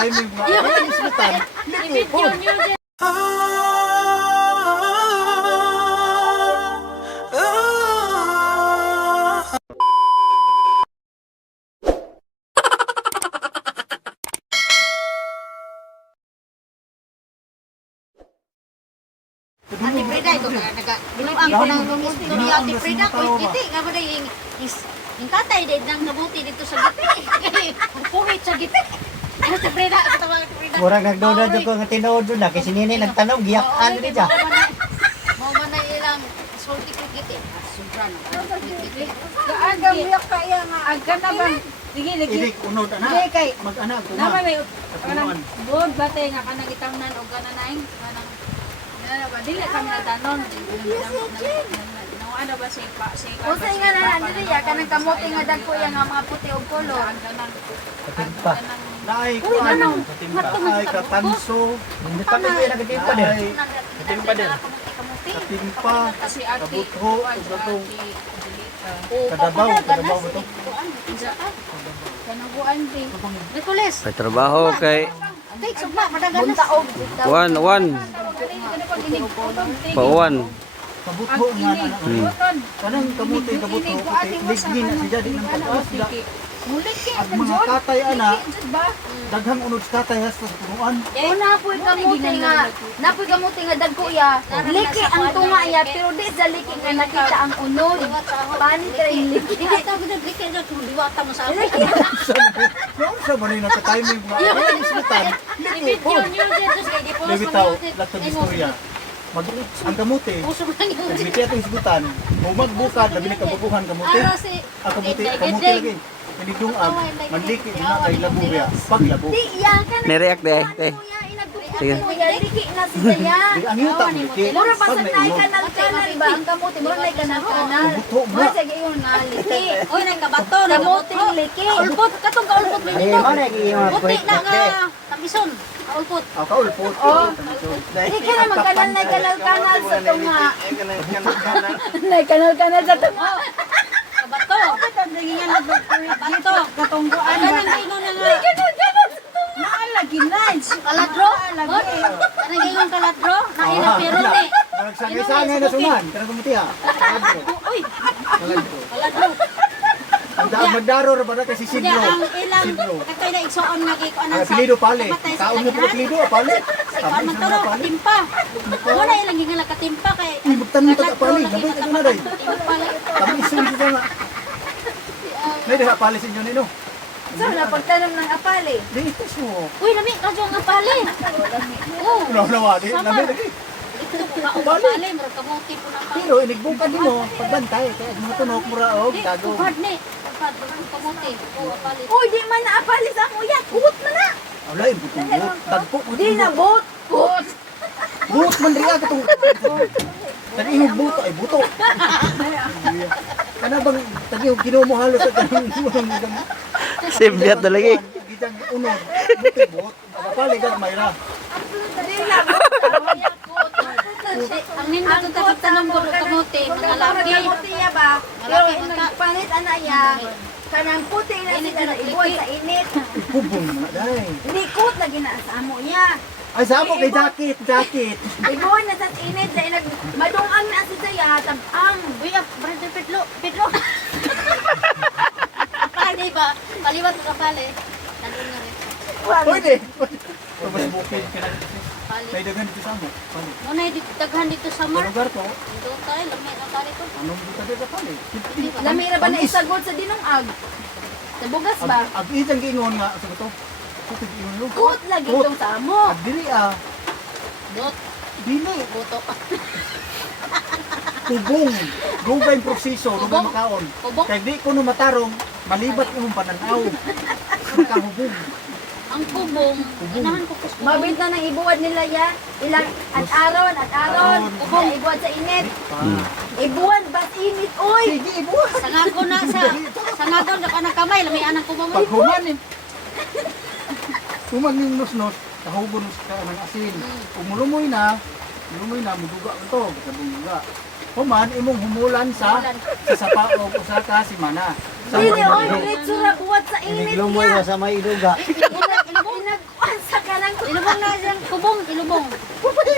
timing ba? Ang isgutan. I-video nyo dyan. Ate Frida, ito binuang ko ng gusto ni Ate Frida ko kiti nga ba dai yung tatay din nang nabuti dito sa giti. Ang puhit sa giti. Ate Frida, ito ba Ate Frida? Murag nagduda jud ko nga tinuod na kay sinini nagtanong giyak-an di siya. Mao man na ilang sulti ko giti. Sobra na. Aga biyak kaya nga aga na ba? Sige lagi. Idik, unod, anak. Sige kay. Mag-anak, Naman may Katunuan. good batay nga kanang itamnan og kananaing kanang ba dili kami nagtanon. Ano ba si Usay nga na dili ya kanang kamote nga dagko ya nga mga puti og kolor. Katimpa. Naay ko ano, ay katanso, Hindi pa kayo nagatimpa din. ay Katimpa din. katimpa, kasi ati kabutho, kabutong, Kadabaw kadabaw ba ito? kanabuan din. Nicolas. May trabaho kay Take sugma madagan na. Buntaog. Juan. Pauwan. Kabutho nga anak. Kanang kamuti, kabutho, lignin na siya, di nang pagkawas sila. At mga katay ana, daghang unod sa katay hasta sa punuan. Una po'y kamote nga, napoy kamote nga dagko ya. Liki ang tunga ya, pero di sa liki nga nakita ang unod. Paano ka rin liki? Ito binibigay na kung diwata mo sa akin. Noon sa manay naka-timing ba? Ay, isgutan. I-video nyo dyan. Tapos kaya di po Levitaw, lahat ng istorya. Ang kamuti, Puso mo lang yun. nagbiti atong isgutan, humagbukad, labi na kabubuhan kamuti. Araw si Ang kamuti, kamuti lagi. Pinigdungag, manliki, di na kay labuya. Paglabo. Di, yan ka na. Nireact de. Sige. Liki na siya yan. Di ang yuta, maliki. Mura pa Pag sa may tayo ingon, kanal-kanal ba? Ang kamote, mura na kanal-kanal. Kabutho ba? Mura sa gayon na liki. Oy, nang kabato. Kamote liki. Ulpot. Katong kaulpot mo Ay, dito. mo na giingon Puti quick na na. nga. Tabison. Kaulpot. Ah, kaulpot. Di ka na magkanal na kanal-kanal sa tunga. Na kanal-kanal sa tunga. Kabato. Kabato. Katungguan Ano ba? nang ingon na nga. Kanal-kanal sa tunga. Naalagi lunch. Kaladro. Ano ingon kaladro? Naina pero ni. Nagsangay-sangay na suman. Kanang kamuti ha. Kaladro. Uy. Kaladro. Kaladro. Magdaro ra ba na kay si Hindi, Sidro? ang ilang. Sidro. Katay na igsoon nga kay ko Ang apelido pale. Kaon na po apelido pale. Kay Kami man sa taro mga pale. katimpa. Wala ilang gingan katimpa kay. Uy, magtanong ka pale. Labay ka na day. Katimpa lang. Kami isun siya nga. May diha pale sa inyo nino. So, napagtanong ng apali. Di ito so. Uy, lami radyo nga pali. Oh, Nawa di. Labi lagi. ito ko ka pali, murag kamuti po na pali. Pero inigbungkad nimo pagbantay kay mga tunok mura og Di, tago. tupad ni. Tupad, kamuti. Oo, pali. Uy, di man na apali sa kuya. Kuhot man na. Wala yung butong buhok. Tagpo mo. Di na bot. Kuhot. Buhok man riya katong. Tani yung buto ay buto. Kana bang tani yung ginumo halos sa kanang Simbiat na lagi. Gitang uno. Buti buhok. Kapali gag mayra. Di na bot. Ang nindot ang tatanong ko ng kamuti, mga laki. Kamote ya ba? Pero nagpalit ana ya. Kanang puti na sila na ibuan sa init. Kubong na dai. Hindi kuhot lagi na sa amo niya. Ay sa mo kay jacket. Ibuan na sa init dahil madungang na si saya tabang. Uy, brother Pedro. Pedro. Pali ba? Paliwat mo ka pali. Nandun nga rin. Pwede. Mas bukid ka na. Pali. May dagan dito sa mo. Pali. Muna yung daghan dito sa Sa mar. lugar to, Doon tayo, lamay na pali to. anong dito dito pali? Lamira ba na isagod sa dinungag? Sa bugas ba? Ag itang giingon nga sa to. Kuto giingon lo. Kuhot lagi Kuhot. itong sa amo. Ag dili ah. Dot, Dili. buto. Kubong. Dugay ang proseso, dugay Kubong? makaon. Kubong? Kay di ko no matarong, malibat imong pananaw. Kahubong. Ang kubong, inahan ko kus Mabit na nang ibuwad nila ya. Ilang at-aron. Kubong ibuwad sa init. Ibuwad bas init oy. Sige, ibuhat. Sangago na sangago na ka ng kamay, lamay anang kubong. Pag humanin. Humag yung nus-nus, kahubon ka ng asin. Umulumoy na, muduga ito, kabunga. Human, imong humulan sa sapaog o sa kasimana. Sa Dili oy, diretso ra buwad sa init Lumoy niya. mo sa may iluga. Inagkuan Ilubong na siyang kubong, ilubong.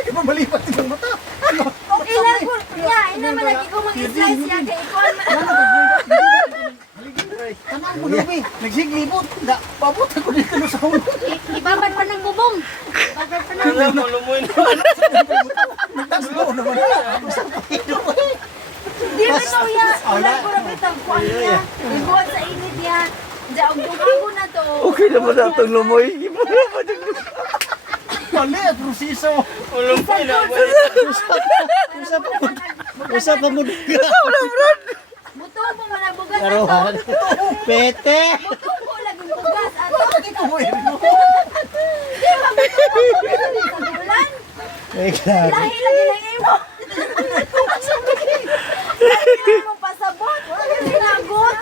Di ba malipat yung mata? Ano? Ilan ko, ya, ina malaki ko mag-slice ya, kay ikuan Tanang mo nabi. Nagsiglibot. Pabot ako dito sa ulo. Ibabad pa ng kubong. Ibabad pa ng Nagtaslo naman. Di ba no ya, ulan ko na bitang kuan niya, ibuhat sa init niya, diya, ang dumago na to. Okay na ba na itong lumoy? Mali at proseso. Usa pa mo duga. Buto mo manabugas Karohan. ato. Pete. Buto mo laging bugas ato. Bakit ko mo yun? Di ba buto mo sa bulan? Wait lang. Lahi lagi lang imo. Lahi mo pasabot. Sinagot.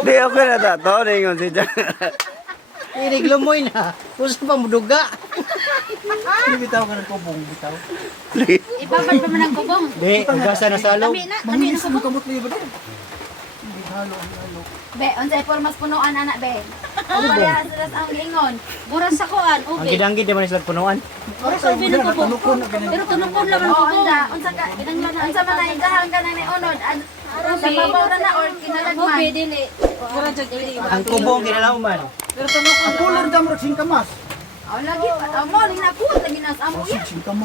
Di, okay na ta. To, ringon si Jan. Inig lumoy na. Usa pa mo duga. Bitaw ka ng kubong, bitaw. Ibabad pa man ng kubong. Di, ugasa na sa loob. Dami na ng Manginis mo kubong. kamot liyo ba din? Hindi halo ang halo. Be, unsay formas punuan anak be. Ang parehas ras ang gingon. Buras sa kuan, Ang ube. gidanggid di man sila punuan. Buras sa ube ng kubong. Pero tunukon lang ang Oo, kubong. unsa ka unsa man ay gahang ka na ni unod. Sa babaw na na or kinalagman. Ube dili. Buras sa dili. Ang kubong kinalauman. Ang kulor dam ro singkamas. Aw lagi, aw mo ning na lagi nas amo ya. Singkamas.